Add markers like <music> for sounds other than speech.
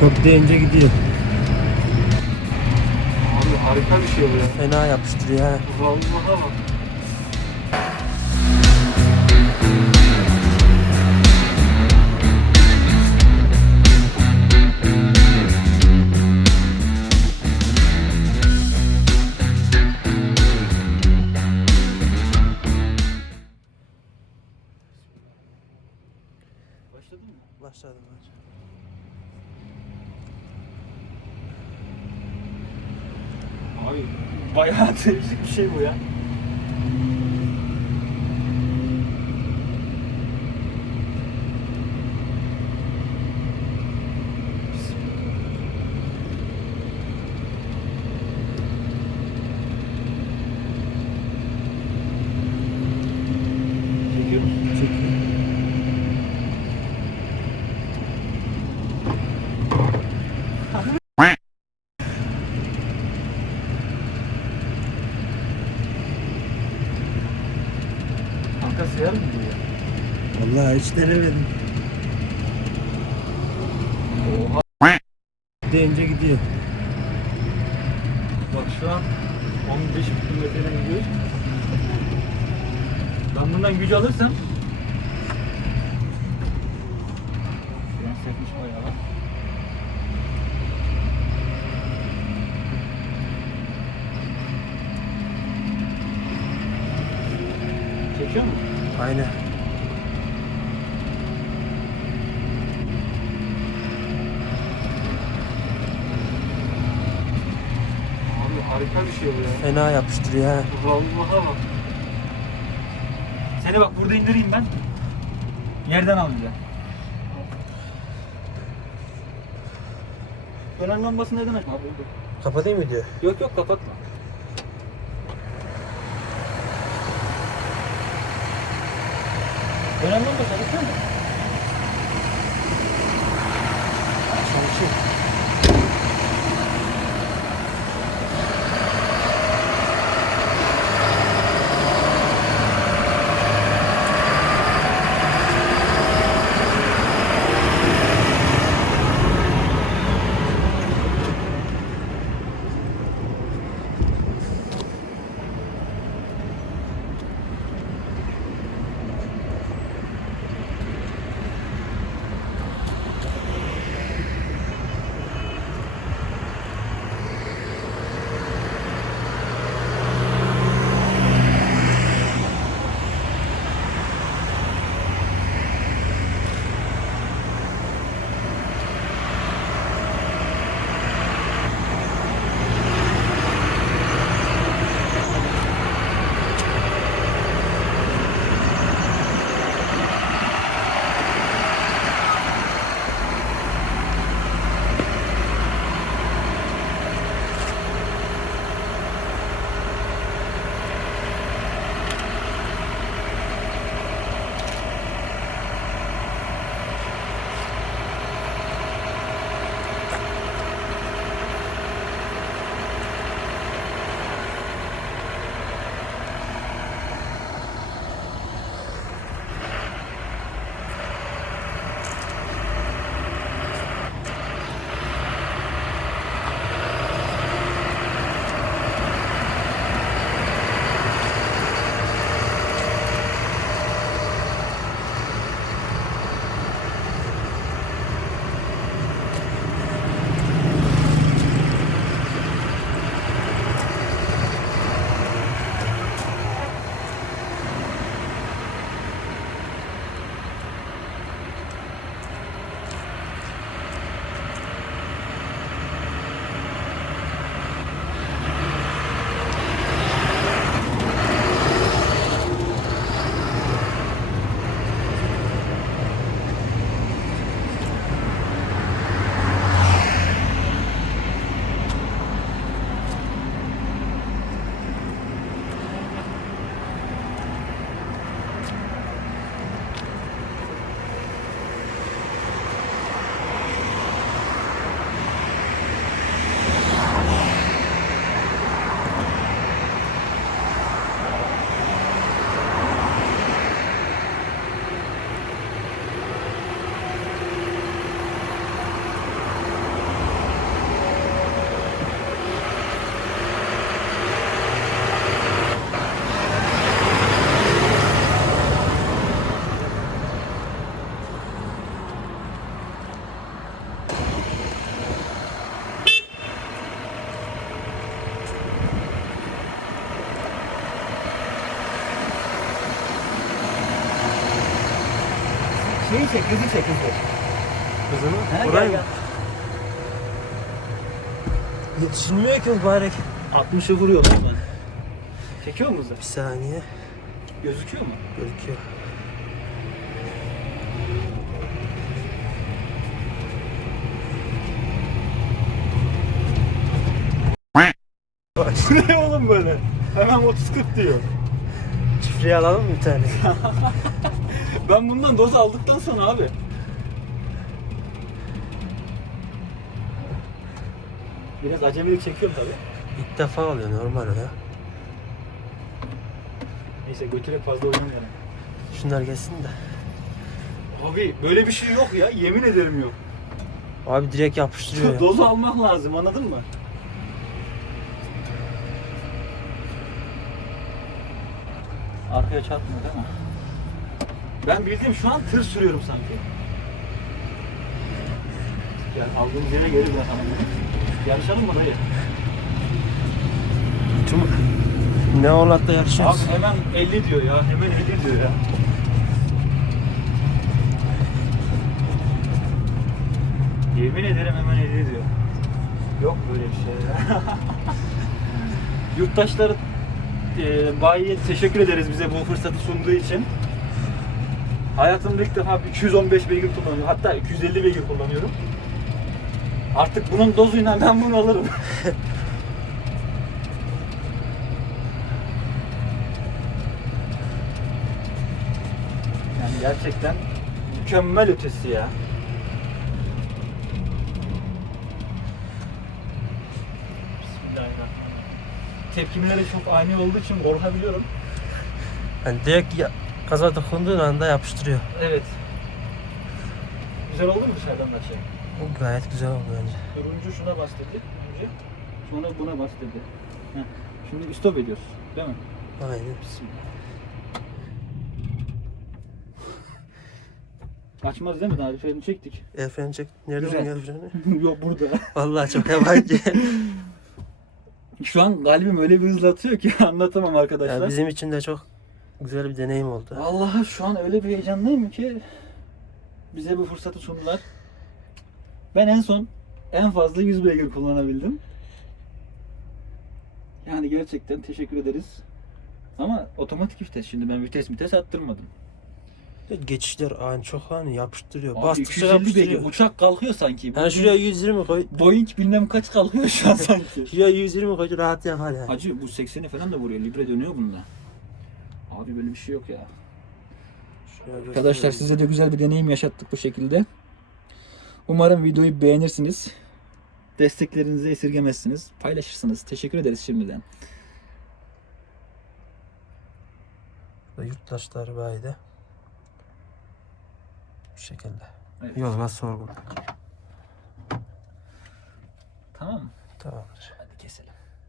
Kök deyince gidiyor. Abi harika bir şey bu ya. Fena yapıştırıyor ha. Vallahi bak. Bayağı değişik bir şey bu ya. Çekiyor musun? Çekiyor. Sıyar mı ya? Vallahi hiç denemedim. Oha. Deyince gidiyor. Bak şu an 15 kilometreden gidiyoruz. Ben bundan güç alırsam Fren sekmiş bayağı lan. Çekiyor mu? Aynen. Abi harika bir şey bu ya. Fena yapıştırıyor ha. Vallahi bak. Seni bak burada indireyim ben. Yerden al bize. Dönem lambası neden açma? Kapatayım mı diyor? Yok yok kapatma. Dönem lambası açıyor mu? Çalışıyor. Çek, hızlı çek hızlı. Kızını. Ha, Burayı gel, mı? Yetişilmiyor ki mübarek. 60'ı vuruyor lan ben. Çekiyor mu hızlı? Bir saniye. Gözüküyor mu? Gözüküyor. <laughs> ne oğlum böyle? Hemen 30-40 diyor. Çiftliği alalım mı bir tane? <laughs> Ben bundan doz aldıktan sonra abi. Biraz acemilik çekiyorum tabi. İlk defa oluyor normal o ya. Neyse götürüp fazla oynamayalım. Şunlar gelsin de. Abi böyle bir şey yok ya. Yemin ederim yok. Abi direkt yapıştırıyor <laughs> ya. Dozu almak lazım anladın mı? Arkaya çarpmıyor değil mi? Ben bildiğim şu an tır sürüyorum sanki. Gel aldığımız yere geri bırakalım. Yarışalım mı dayı? Tüm... Ne oğlatla yarışıyoruz? Abi hemen 50 diyor ya. Hemen 50 diyor ya. Yemin ederim hemen 50 diyor. Yok böyle bir şey ya. <laughs> Yurttaşlar e, bayiye teşekkür ederiz bize bu fırsatı sunduğu için. Hayatımda ilk defa bir 215 beygir kullanıyorum. Hatta 250 beygir kullanıyorum. Artık bunun dozuyla ben bunu alırım. <laughs> Yani gerçekten mükemmel ötesi ya. Bismillahirrahmanirrahim. Tepkimeleri çok ani olduğu için korkabiliyorum. Yani direkt ya, gaza dokunduğun anda yapıştırıyor. Evet. Güzel oldu mu dışarıdan da şey? Bu gayet güzel oldu bence. Turuncu şuna bas dedi. Önce. Sonra buna bas dedi. Heh. Şimdi stop ediyoruz. Değil mi? Aynen. Bismillah. Açmaz değil mi? Daha freni çektik. El freni çek. Nerede Güzel. el freni? <laughs> Yok burada. Vallahi çok yabancı. <laughs> <laughs> Şu an kalbim öyle bir hızla atıyor ki anlatamam arkadaşlar. ya bizim için de çok güzel bir deneyim oldu. Vallahi şu an öyle bir heyecanlıyım ki bize bu fırsatı sundular. Ben en son en fazla 100 beygir kullanabildim. Yani gerçekten teşekkür ederiz. Ama otomatik vites şimdi ben vites vites attırmadım. Geçişler aynı çok aynı yapıştırıyor. Abi Bastıkça 250 beygir uçak kalkıyor sanki. Yani şuraya 120 koy. Boeing bilmem kaç kalkıyor şu an sanki. <laughs> Şuraya 120 koy rahat yapar yani. Hacı bu 80'i falan da vuruyor. Libre dönüyor bunda. Abi böyle bir şey yok ya. Şuraya Arkadaşlar size de güzel bir deneyim yaşattık bu şekilde. Umarım videoyu beğenirsiniz. Desteklerinizi esirgemezsiniz. Paylaşırsınız. Teşekkür ederiz şimdiden. Yurttaşlar baydı. Bu şekilde. Evet. Yoluna sorgun. Tamam mı? Tamamdır.